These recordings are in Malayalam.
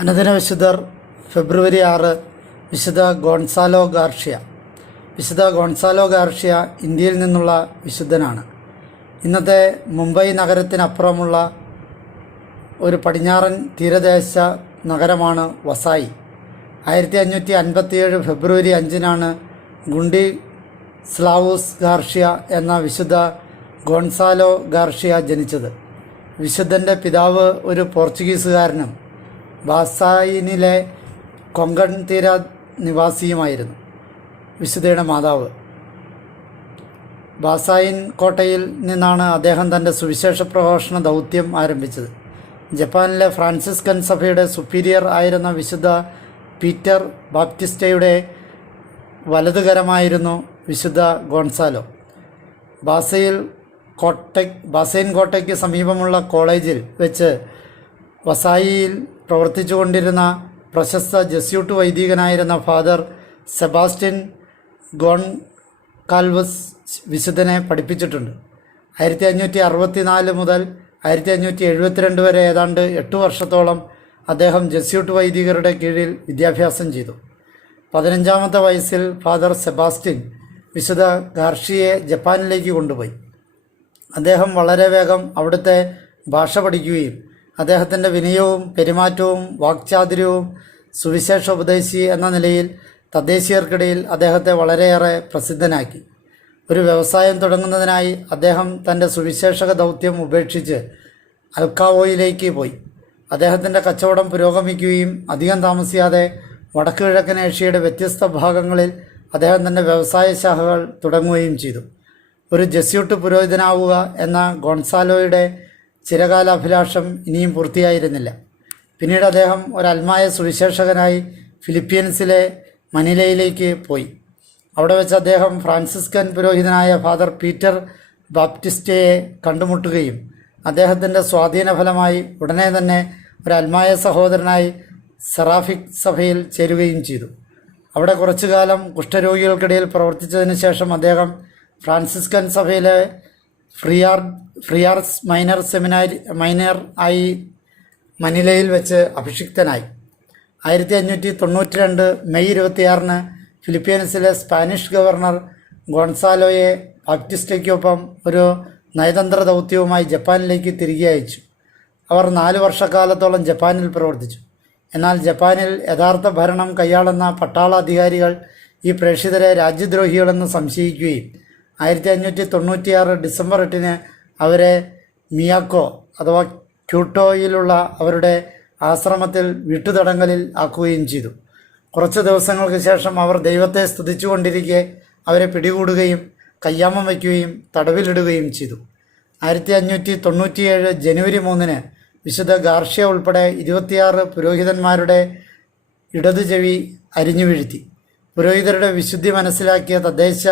അനുദിന വിശുദ്ധർ ഫെബ്രുവരി ആറ് വിശുദ്ധ ഗോൺസാലോ ഗാർഷ്യ. വിശുദ്ധ ഗോൺസാലോ ഗാർഷ്യ ഇന്ത്യയിൽ നിന്നുള്ള വിശുദ്ധനാണ്. ഇന്നത്തെ മുംബൈ നഗരത്തിനപ്പുറമുള്ള ഒരു പടിഞ്ഞാറൻ തീരദേശ നഗരമാണ് വസായി. ആയിരത്തി അഞ്ഞൂറ്റി അൻപത്തിയേഴ് ഫെബ്രുവരി അഞ്ചിനാണ് ഗുണ്ടി സ്ലാവൂസ് ഗാർഷ്യ എന്ന വിശുദ്ധ ഗോൺസാലോ ഗാർഷ്യ ജനിച്ചത്. വിശുദ്ധന്റെ പിതാവ് ഒരു പോർച്ചുഗീസുകാരനും ബാസായിനിലെ കൊങ്കൺ തീര നിവാസിയുമായിരുന്നു. വിശുദ്ധയുടെ മാതാവ്. ബാസായിൻ കോട്ടയിൽ നിന്നാണ് അദ്ദേഹം തന്റെ സുവിശേഷ പ്രഘോഷണ ദൗത്യം ആരംഭിച്ചത്. ജപ്പാനിലെ ഫ്രാൻസിസ്കൻ സഭയുടെ സുപ്പീരിയർ ആയിരുന്ന വിശുദ്ധ പീറ്റർ ബാപ്റ്റിസ്റ്റയുടെ വലതുകരമായിരുന്നു വിശുദ്ധ ഗോൺസാലോ. ബാസയിൽ കോട്ട ബാസൈൻ കോട്ടയ്ക്ക് സമീപമുള്ള കോളേജിൽ വെച്ച് വസായിയിൽ പ്രവർത്തിച്ചുകൊണ്ടിരുന്ന പ്രശസ്ത ജസ്യൂട്ട് വൈദികനായിരുന്ന ഫാദർ സെബാസ്റ്റ്യൻ ഗോൺ കാൽവസ് വിശുദ്ധനെ പഠിപ്പിച്ചിട്ടുണ്ട്. ആയിരത്തി അഞ്ഞൂറ്റി അറുപത്തി നാല് മുതൽ ആയിരത്തി അഞ്ഞൂറ്റി എഴുപത്തിരണ്ട് വരെ ഏതാണ്ട് എട്ട് വർഷത്തോളം അദ്ദേഹം ജസ്യൂട്ട് വൈദികരുടെ കീഴിൽ വിദ്യാഭ്യാസം ചെയ്തു. പതിനഞ്ചാമത്തെ വയസ്സിൽ ഫാദർ സെബാസ്റ്റ്യൻ വിശുദ്ധ ഗാർഷിയെ ജപ്പാനിലേക്ക് കൊണ്ടുപോയി. അദ്ദേഹം വളരെ വേഗം അവിടുത്തെ ഭാഷ പഠിക്കുകയും അദ്ദേഹത്തിന്റെ വിനയവും പെരുമാറ്റവും വാക്ചാതുര്യവും സുവിശേഷ ഉപദേശി എന്ന നിലയിൽ തദ്ദേശീയർക്കിടയിൽ അദ്ദേഹത്തെ വളരെയേറെ പ്രസിദ്ധനാക്കി. ഒരു വ്യവസായം തുടങ്ങുന്നതിനായി അദ്ദേഹം തന്റെ സുവിശേഷക ദൗത്യം ഉപേക്ഷിച്ച് അൽക്കാവോയിലേക്ക് പോയി. അദ്ദേഹത്തിന്റെ കച്ചവടം പുരോഗമിക്കുകയും അധികം താമസിയാതെ വടക്കുകിഴക്കൻ ഏഷ്യയുടെ വ്യത്യസ്ത ഭാഗങ്ങളിൽ അദ്ദേഹം തന്റെ വ്യവസായ ശാഖകൾ തുടങ്ങുകയും ചെയ്തു. ഒരു ജസ്യൂട്ട് പുരോഹിതനാവുക എന്ന ഗോൺസാലോയുടെ ചിരകാല അഭിലാഷം ഇനിയും പൂർത്തിയായിരുന്നില്ല. പിന്നീട് അദ്ദേഹം ഒരു അൽമായ സുവിശേഷകനായി ഫിലിപ്പീൻസിലെ മനിലയിലേക്ക് പോയി. അവിടെ വെച്ച് അദ്ദേഹം ഫ്രാൻസിസ്കൻ പുരോഹിതനായ ഫാദർ പീറ്റർ ബാപ്റ്റിസ്റ്റയെ കണ്ടുമുട്ടുകയും അദ്ദേഹത്തിന്റെ സ്വാധീന ഫലമായി ഉടനെ തന്നെ ഒരു അൽമായ സഹോദരനായി സെറാഫിക് സഭയിൽ ചേരുകയും ചെയ്തു. അവിടെ കുറച്ചു കാലം കുഷ്ഠരോഗികൾക്കിടയിൽ പ്രവർത്തിച്ചതിന് ശേഷം അദ്ദേഹം ഫ്രാൻസിസ്കൻ സഭയിലെ ഫ്രിയാർ ഫ്രിയാർസ് മൈനർ സെമിനാരി മൈനർ ആയി മനിലയിൽ വെച്ച് അഭിഷിക്തനായി. ആയിരത്തി അഞ്ഞൂറ്റി തൊണ്ണൂറ്റി രണ്ട് മെയ് ഇരുപത്തിയാറിന് ഫിലിപ്പീൻസിലെ സ്പാനിഷ് ഗവർണർ ഗോൺസാലോയെ ബാപ്റ്റിസ്റ്റയ്ക്കൊപ്പം ഒരു നയതന്ത്ര ദൗത്യവുമായി ജപ്പാനിലേക്ക് തിരികെ അയച്ചു. അവർ നാല് വർഷക്കാലത്തോളം ജപ്പാനിൽ പ്രവർത്തിച്ചു. എന്നാൽ ജപ്പാനിൽ യഥാർത്ഥ ഭരണം കൈയാളുന്ന പട്ടാള അധികാരികൾ ഈ പ്രേക്ഷിതരെ രാജ്യദ്രോഹികളെന്ന് സംശയിക്കുകയും ആയിരത്തി അഞ്ഞൂറ്റി തൊണ്ണൂറ്റിയാറ് ഡിസംബർ എട്ടിന് അവരെ മിയാക്കോ അഥവാ ക്യൂട്ടോയിലുള്ള അവരുടെ ആശ്രമത്തിൽ വീട്ടുതടങ്കലിൽ ആക്കുകയും ചെയ്തു. കുറച്ച് ദിവസങ്ങൾക്ക് ശേഷം അവർ ദൈവത്തെ സ്തുതിച്ചുകൊണ്ടിരിക്കെ അവരെ പിടികൂടുകയും കയ്യാമം വയ്ക്കുകയും തടവിലിടുകയും ചെയ്തു. ആയിരത്തി അഞ്ഞൂറ്റി തൊണ്ണൂറ്റിയേഴ് ജനുവരി മൂന്നിന് വിശുദ്ധ ഗാർഷ്യ ഉൾപ്പെടെ ഇരുപത്തിയാറ് പുരോഹിതന്മാരുടെ ഇടതു ചെവി അരിഞ്ഞു വീഴ്ത്തി പുരോഹിതരുടെ വിശുദ്ധി മനസ്സിലാക്കിയ തദ്ദേശ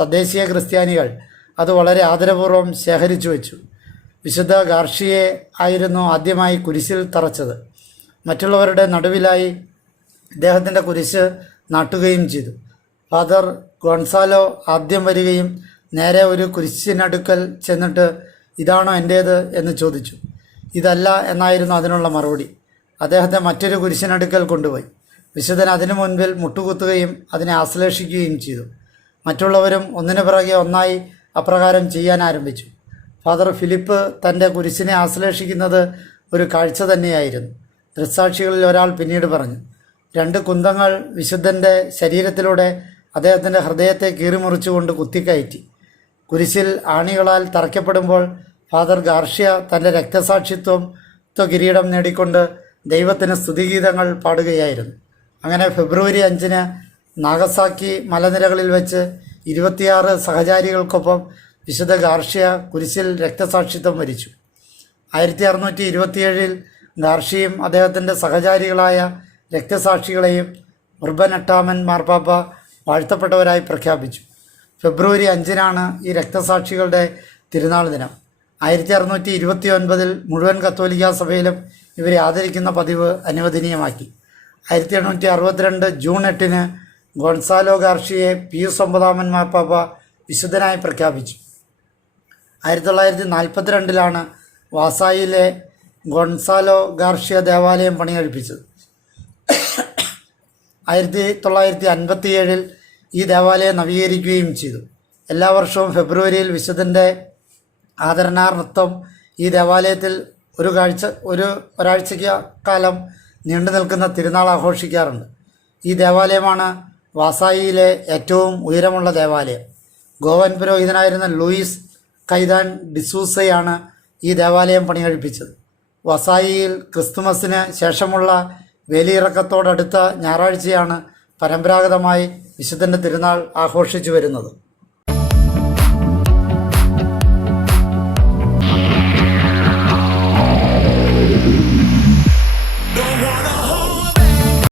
തദ്ദേശീയ ക്രിസ്ത്യാനികൾ അത് വളരെ ആദരപൂർവം ശേഖരിച്ചു വെച്ചു. വിശുദ്ധ ഗാർഷിയെ ആയിരുന്നു ആദ്യമായി കുരിശിൽ തറച്ചത്. മറ്റുള്ളവരുടെ നടുവിലായി ഇദ്ദേഹത്തിന്റെ കുരിശ് നാട്ടുകയും ചെയ്തു. ഫാദർ ഗോൺസാലോ ആദ്യം വരികയും നേരെ ഒരു കുരിശിനടുക്കൽ ചെന്നിട്ട് ഇതാണോ എന്റേത്? എന്ന് ചോദിച്ചു. ഇതല്ല എന്നായിരുന്നു അതിനുള്ള മറുപടി. അദ്ദേഹത്തെ മറ്റൊരു കുരിശിനടുക്കൽ കൊണ്ടുപോയി. വിശുദ്ധൻ അതിനു മുൻപിൽ മുട്ടുകുത്തുകയും അതിനെ ആശ്ലേഷിക്കുകയും ചെയ്തു. മറ്റുള്ളവരും ഒന്നിനു പിറകെ ഒന്നായി അപ്രകാരം ചെയ്യാൻ ആരംഭിച്ചു. ഫാദർ ഫിലിപ്പ് തന്റെ കുരിശിനെ ആശ്ലേഷിക്കുന്നത് ഒരു കാഴ്ച തന്നെയായിരുന്നു. ദൃക്സാക്ഷികളിൽ ഒരാൾ പിന്നീട് പറഞ്ഞു രണ്ട് കുന്തങ്ങൾ വിശുദ്ധന്റെ ശരീരത്തിലൂടെ അദ്ദേഹത്തിന്റെ ഹൃദയത്തെ കീറിമുറിച്ചുകൊണ്ട് കുത്തിക്കയറ്റി. കുരിശിൽ ആണികളാൽ തറയ്ക്കപ്പെടുമ്പോൾ ഫാദർ ഗാർഷ്യ തന്റെ രക്തസാക്ഷിത്വം കിരീടം നേടിക്കൊണ്ട് ദൈവത്തിന് സ്തുതിഗീതങ്ങൾ പാടുകയായിരുന്നു. അങ്ങനെ ഫെബ്രുവരി അഞ്ചിന് നാഗസാക്കി മലനിരകളിൽ വെച്ച് ഇരുപത്തിയാറ് സഹചാരികൾക്കൊപ്പം വിശുദ്ധ ഗാർഷിയ കുരിശിൽ രക്തസാക്ഷിത്വം വരിച്ചു. ആയിരത്തി അറുന്നൂറ്റി ഇരുപത്തിയേഴിൽ ഗാർഷിയും അദ്ദേഹത്തിന്റെ സഹചാരികളായ രക്തസാക്ഷികളെയും ഉർബനട്ടാമൻ മാർപ്പാപ്പ വാഴ്ത്തപ്പെട്ടവരായി പ്രഖ്യാപിച്ചു. ഫെബ്രുവരി അഞ്ചിനാണ് ഈ രക്തസാക്ഷികളുടെ തിരുനാൾ ദിനം. ആയിരത്തി അറുന്നൂറ്റി ഇരുപത്തി ഒൻപതിൽ മുഴുവൻ കത്തോലിക്ക സഭയിലും ഇവരെ ആദരിക്കുന്ന പതിവ് അനുവദനീയമാക്കി. ആയിരത്തി എണ്ണൂറ്റി അറുപത്തിരണ്ട് ജൂൺ എട്ടിന് ഗോൺസാലോ ഗാർഷിയെ പിയൂസ് ഒമ്പതാമൻ മാർപ്പാപ്പ വിശുദ്ധനായി പ്രഖ്യാപിച്ചു. ആയിരത്തി തൊള്ളായിരത്തി നാൽപ്പത്തിരണ്ടിലാണ് വാസായിലെ ഗോൺസാലോ ഗാർഷിയ ദേവാലയം പണികഴിപ്പിച്ചത്. ആയിരത്തി തൊള്ളായിരത്തി അൻപത്തിയേഴിൽ ഈ ദേവാലയം നവീകരിക്കുകയും ചെയ്തു. എല്ലാ വർഷവും ഫെബ്രുവരിയിൽ വിശുദ്ധന്റെ ആദരണാർത്ഥം ഈ ദേവാലയത്തിൽ ഒരു കാഴ്ച ഒരു ഒരാഴ്ചയ്ക്ക് കാലം നീണ്ടു നിൽക്കുന്ന തിരുനാൾ ആഘോഷിക്കാറുണ്ട്. ഈ ദേവാലയമാണ് വാസായിയിലെ ഏറ്റവും ഉയരമുള്ള ദേവാലയം. ഗോവൻ പുരോഹിതനായിരുന്ന ലൂയിസ് കൈതാൻ ഡിസൂസയാണ് ഈ ദേവാലയം പണികഴിപ്പിച്ചത്. വസായിയിൽ ക്രിസ്തുമസിന് ശേഷമുള്ള വേലിയിറക്കത്തോടടുത്ത ഞായറാഴ്ചയാണ് പരമ്പരാഗതമായി വിശുദ്ധന്റെ തിരുനാൾ ആഘോഷിച്ചു വരുന്നത്.